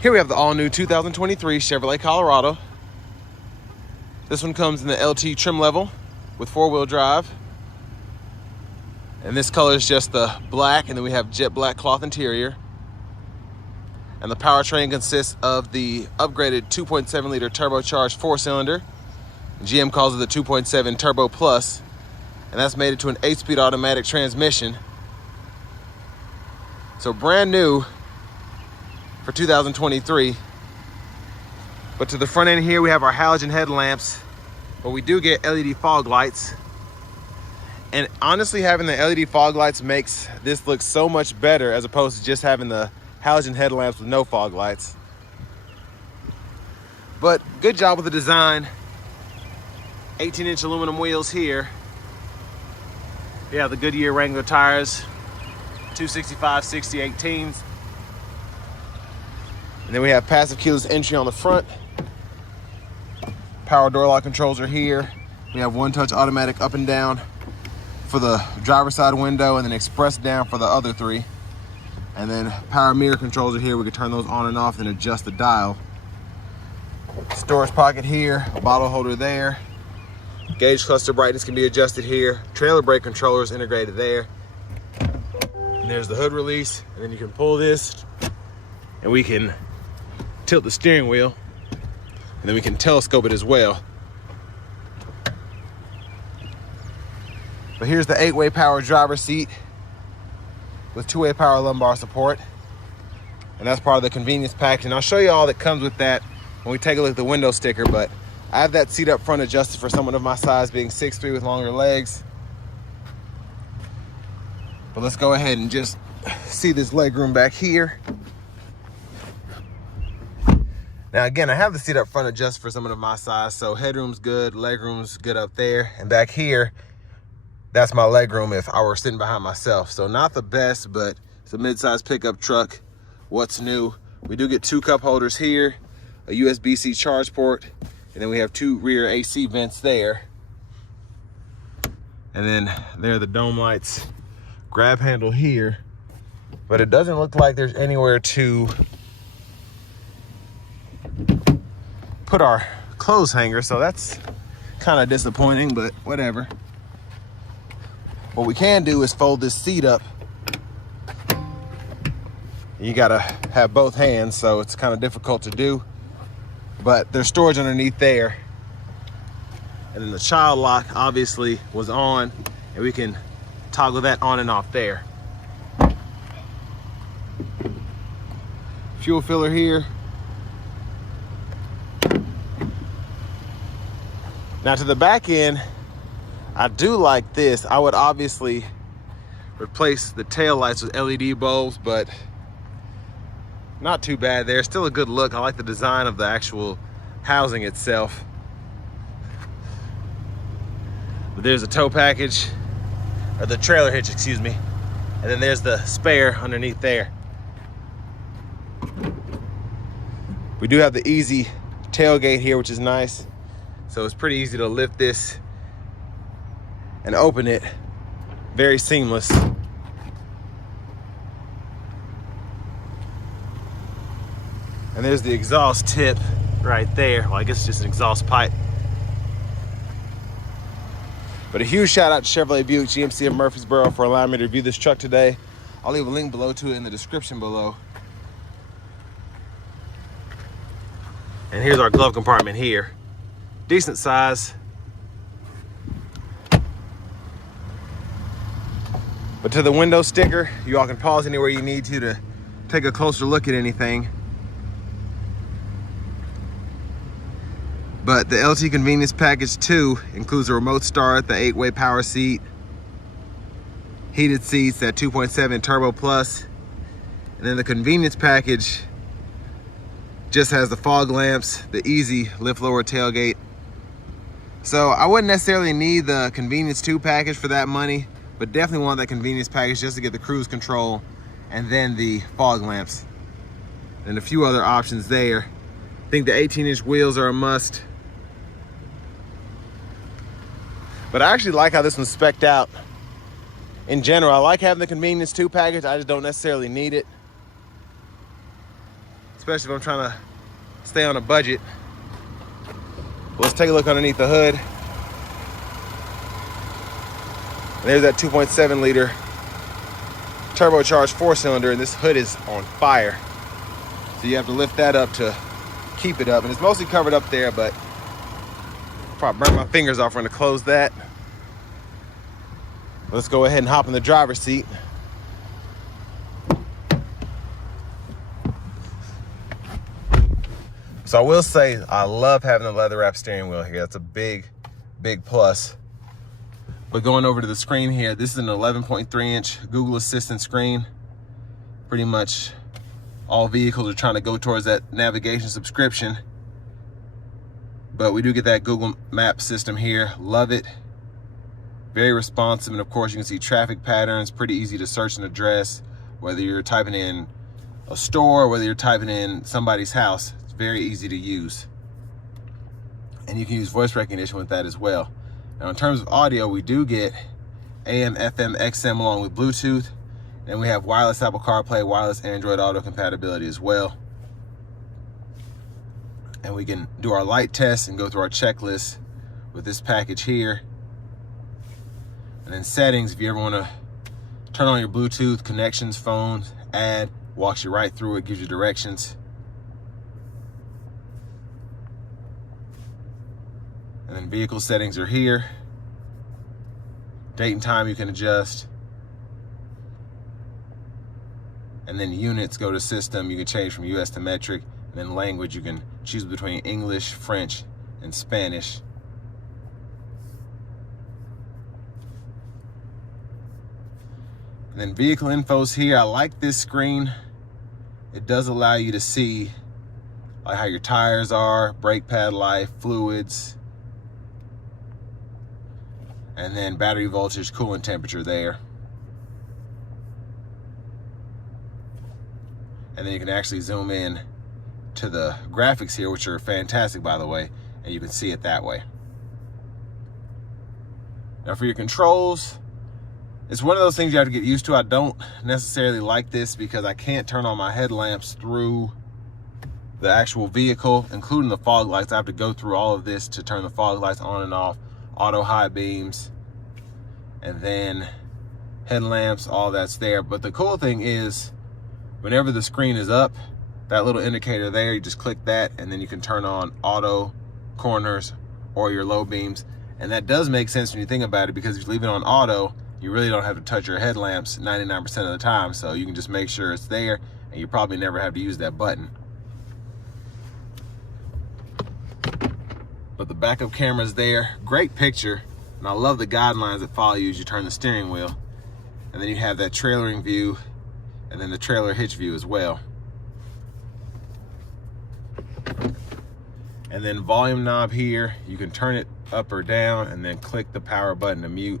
Here we have the all-new 2023 Chevrolet Colorado. This one comes in the LT trim level with four-wheel drive. And this color is just the black, and then we have jet black cloth interior. And the powertrain consists of the upgraded 2.7 liter turbocharged four-cylinder. GM calls it the 2.7 Turbo Plus, and that's made it to an 8-speed automatic transmission. So brand new for 2023. But to the front end here, we have our halogen headlamps, but we do get LED fog lights. And honestly, having the LED fog lights makes this look so much better as opposed to just having the halogen headlamps with no fog lights. But good job with the design. 18-inch aluminum wheels here. Yeah, the Goodyear Wrangler tires, 265/60 18s. And then we have passive keyless entry on the front. Power door lock controls are here. We have one-touch automatic up and down for the driver's side window, and then express down for the other three. And then power mirror controls are here. We can turn those on and off and adjust the dial. Storage pocket here, a bottle holder there. Gauge cluster brightness can be adjusted here. Trailer brake controller is integrated there. And there's the hood release, and then you can pull this and we can tilt the steering wheel, and then we can telescope it as well. But here's the 8-way power driver's seat with 2-way power lumbar support, and that's part of the convenience package. And I'll show you all that comes with that when we take a look at the window sticker. But I have that seat up front adjusted for someone of my size, being 6'3" with longer legs. But let's go ahead and just see this leg room back here. Now again, I have the seat up front adjusted for someone of my size, so headroom's good, legroom's good up there. And back here, that's my legroom if I were sitting behind myself. So not the best, but it's a mid-size pickup truck. What's new? We do get 2 cup holders here, a USB-C charge port, and then we have 2 rear AC vents there. And then there are the dome lights. Grab handle here, but it doesn't look like there's anywhere to put our clothes hanger, so that's kind of disappointing, but whatever. What we can do is fold this seat up. You gotta have both hands, so it's kind of difficult to do, but there's storage underneath there. And then the child lock obviously was on, and we can toggle that on and off there. Fuel filler here. Now to the back end, I do like this. I would obviously replace the tail lights with LED bulbs, but not too bad there. Still a good look. I like the design of the actual housing itself. But there's a tow package, or the trailer hitch, excuse me. And then there's the spare underneath there. We do have the easy tailgate here, which is nice. So it's pretty easy to lift this and open it. Very seamless. And there's the exhaust tip right there. Well, I guess it's just an exhaust pipe. But a huge shout out to Chevrolet Buick GMC of Murfreesboro for allowing me to review this truck today. I'll leave a link below to it in the description below. And here's our glove compartment here. Decent size. But to the window sticker, you all can pause anywhere you need to take a closer look at anything. But the LT Convenience Package 2 includes a remote start, the 8-way power seat, heated seats, that 2.7 Turbo Plus, and then the Convenience Package just has the fog lamps, the easy lift lower tailgate. So I wouldn't necessarily need the Convenience 2 package for that money, but definitely want that Convenience package just to get the cruise control and then the fog lamps and a few other options there. I think the 18-inch wheels are a must. But I actually like how this one's spec'd out. In general, I like having the Convenience 2 package. I just don't necessarily need it. especially if I'm trying to stay on a budget. Let's take a look underneath the hood. And there's that 2.7 liter turbocharged 4-cylinder, and this hood is on fire. So you have to lift that up to keep it up. And it's mostly covered up there, but probably burn my fingers off trying to close that. Let's go ahead and hop in the driver's seat. So I will say, I love having the leather wrap steering wheel here. That's a big, big plus. But going over to the screen here, this is an 11.3-inch Google Assistant screen. Pretty much all vehicles are trying to go towards that navigation subscription. But we do get that Google Map system here. Love it. Very responsive. And of course, you can see traffic patterns. Pretty easy to search an address, whether you're typing in a store, whether you're typing in somebody's house. It's very easy to use. And you can use voice recognition with that as well. Now, in terms of audio, we do get AM, FM, XM along with Bluetooth. And we have wireless Apple CarPlay, wireless Android Auto compatibility as well. And we can do our light test and go through our checklist with this package here. And then settings, if you ever want to turn on your Bluetooth, connections, phones, add, walks you right through it, gives you directions. And then vehicle settings are here. Date and time you can adjust. And then units, go to system, you can change from US to metric. And then language, you can choose between English, French, and Spanish. And then vehicle info's here. I like this screen. It does allow you to see like how your tires are, brake pad life, fluids, and then battery voltage, coolant temperature there. And then you can actually zoom in to the graphics here, which are fantastic, by the way, and you can see it that way. Now for your controls, it's one of those things you have to get used to. I don't necessarily like this because I can't turn on my headlamps through the actual vehicle, including the fog lights. I have to go through all of this to turn the fog lights on and off, auto high beams, and then headlamps, all that's there. But the cool thing is, whenever the screen is up, that little indicator there, you just click that, and then you can turn on auto, corners, or your low beams. And that does make sense when you think about it, because if you leave it on auto, you really don't have to touch your headlamps 99% of the time. So you can just make sure it's there, and you probably never have to use that button. But the backup camera's there. Great picture. And I love the guidelines that follow you as you turn the steering wheel. And then you have that trailering view, and then the trailer hitch view as well. And then volume knob here, you can turn it up or down and then click the power button to mute.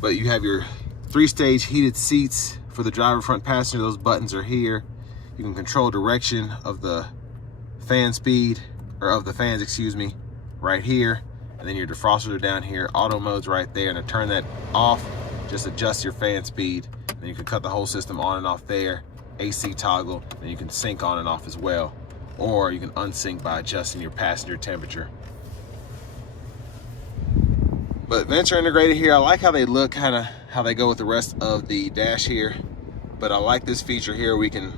But you have your 3-stage heated seats for the driver, front passenger. Those buttons are here. You can control direction of the fan speed, or of the fans, excuse me, right here. And then your defrosters are down here. Auto mode's right there. And to turn that off, just adjust your fan speed. Then you can cut the whole system on and off there. AC toggle, and you can sync on and off as well. Or you can unsync by adjusting your passenger temperature. But Venture integrated here, I like how they look, kind of how they go with the rest of the dash here. But I like this feature here, we can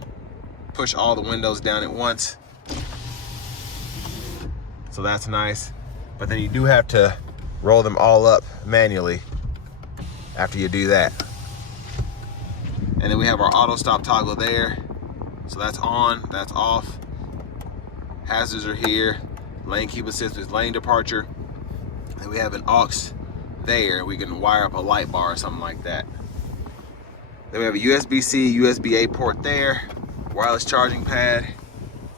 push all the windows down at once. So that's nice. But then you do have to roll them all up manually after you do that. And then we have our auto stop toggle there. So that's on, that's off. Hazards are here. Lane keep assist is lane departure. And we have an aux there. We can wire up a light bar or something like that. Then we have a USB-C, USB-A port there. Wireless charging pad.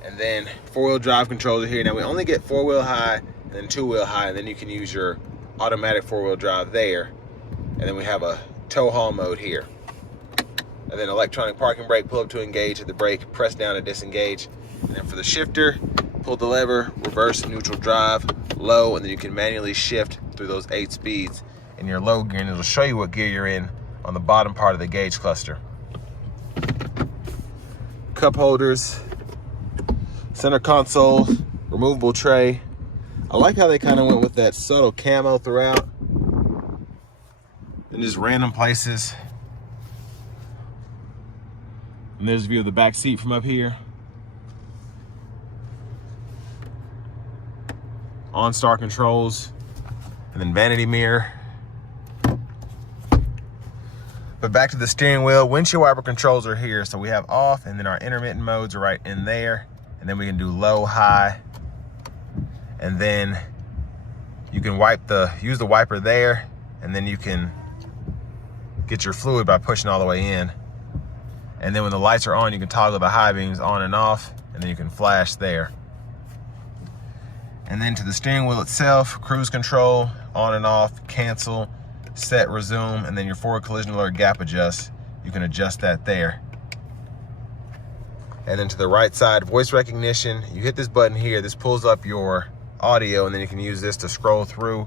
And then 4-wheel drive controls are here. Now we only get 4-wheel high and then 2-wheel high. And then you can use your automatic 4-wheel drive there. And then we have a tow haul mode here. And then electronic parking brake, pull up to engage, hit the brake, press down to disengage. And then for the shifter, pull the lever, reverse, neutral drive, low, and then you can manually shift through those 8 speeds in your low gear, and it'll show you what gear you're in on the bottom part of the gauge cluster. cup holders, center console, removable tray. I like how they kind of went with that subtle camo throughout in just random places. And there's a view of the back seat from up here. OnStar controls, and then vanity mirror. But back to the steering wheel, windshield wiper controls are here. So we have off, and then our intermittent modes are right in there. And then we can do low, high. And then you can use the wiper there, and then you can get your fluid by pushing all the way in. And then when the lights are on, you can toggle the high beams on and off, and then you can flash there. And then to the steering wheel itself, cruise control, on and off, cancel, set, resume, and then your forward collision alert gap adjust. You can adjust that there. And then to the right side, voice recognition. You hit this button here, this pulls up your audio, and then you can use this to scroll through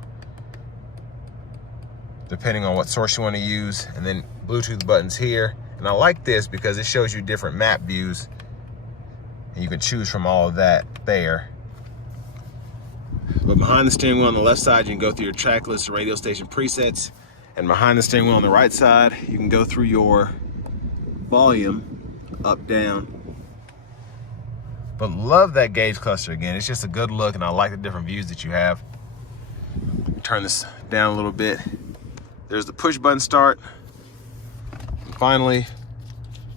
depending on what source you want to use. And then Bluetooth buttons here. And I like this because it shows you different map views, and you can choose from all of that there. But behind the steering wheel on the left side, you can go through your track list and radio station presets. And behind the steering wheel on the right side, you can go through your volume, up, down. But love that gauge cluster again. It's just a good look, and I like the different views that you have. Turn this down a little bit. There's the push button start. And finally,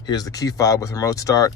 here's the key fob with remote start.